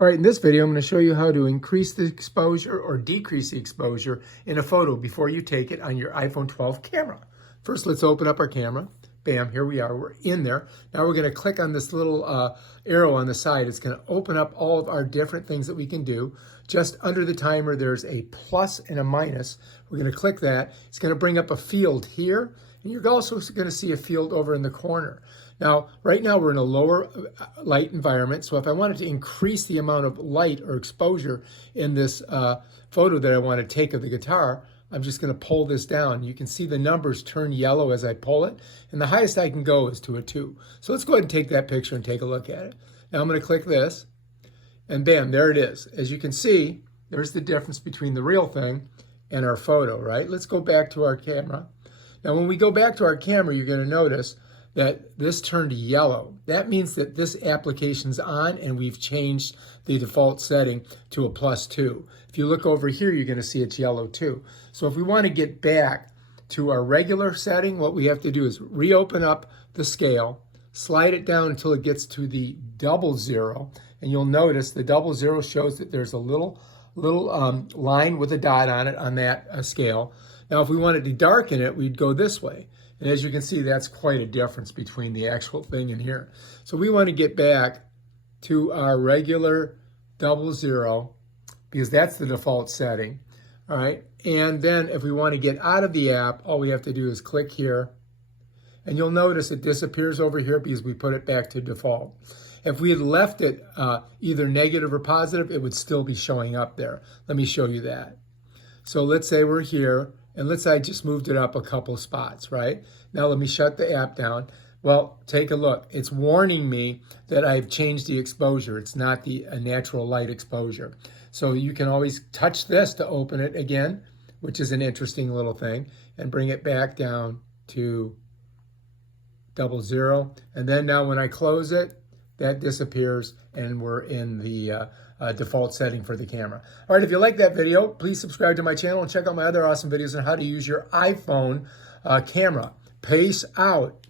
All right, in this video, I'm going to show you how to increase the exposure or decrease the exposure in a photo before you take it on your iPhone 12 camera. First, let's open up our camera. Bam, here we are. We're in there. Now we're going to click on this little arrow on the side. It's going to open up all of our different things that we can do. Just under the timer, there's a plus and a minus. We're going to click that. It's going to bring up a field here, and you're also going to see a field over in the corner. Now, right now we're in a lower light environment, so if I wanted to increase the amount of light or exposure in this photo that I want to take of the guitar, I'm just going to pull this down. You can see the numbers turn yellow as I pull it, and the highest I can go is to a 2. So let's go ahead and take that picture and take a look at it. Now I'm going to click this, and bam, there it is. As you can see, there's the difference between the real thing and our photo, right? Let's go back to our camera. Now when we go back to our camera, you're going to notice that this turned yellow. That means that this application's on and we've changed the default setting to a +2. If you look over here, you're going to see it's yellow too. So if we want to get back to our regular setting, what we have to do is reopen up the scale, slide it down until it gets to the 00, and you'll notice the 00 shows that there's a little line with a dot on it on that scale. Now if we wanted to darken it, we'd go this way. And as you can see, that's quite a difference between the actual thing and here. So we want to get back to our regular 00 because that's the default setting. All right. And then if we want to get out of the app, all we have to do is click here. And you'll notice it disappears over here because we put it back to default. If we had left it either negative or positive, it would still be showing up there. Let me show you that. So let's say we're here. And let's say I just moved it up a couple spots, right? Now let me shut the app down. Well, take a look. It's warning me that I've changed the exposure. It's not the natural light exposure. So you can always touch this to open it again, which is an interesting little thing, and bring it back down to 00. And then now when I close it, that disappears and we're in the default setting for the camera. All right, if you like that video, please subscribe to my channel and check out my other awesome videos on how to use your iPhone camera. Peace out.